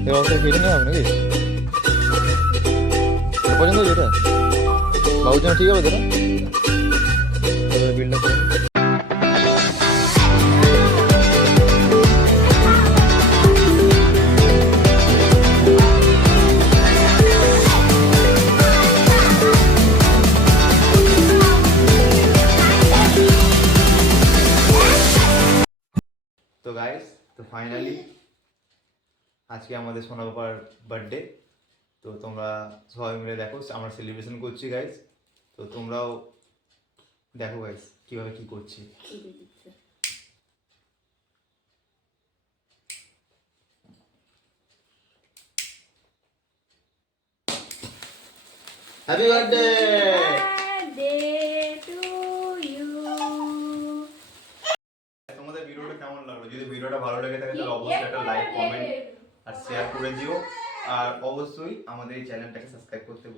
এর অবস্থা কেটে নেওয়া হবে নাকি পছন্দ হয়েছে এটা বাবুর জন্য ঠিক হবে তো না বিলটা করে তো গাইস তো ফাইনালি আজকে আমাদের সোনা বাবার বার্থডে তো তোমরা সবাই মিলে দেখো আমরা সেলিব্রেশন করছি গাইস তো তোমরাও দেখো গাইস কিভাবে কি করছি হ্যাপি বার্থডে তোমাদের ভিডিওটা কেমন লাগলো যদি ভিডিওটা ভালো লেগে থাকে তাহলে অবশ্যই একটা লাইক কমেন্ট আর শেয়ার করে দিও আর অবশ্যই আমাদের এই চ্যানেলটাকে সাবস্ক্রাইব করতে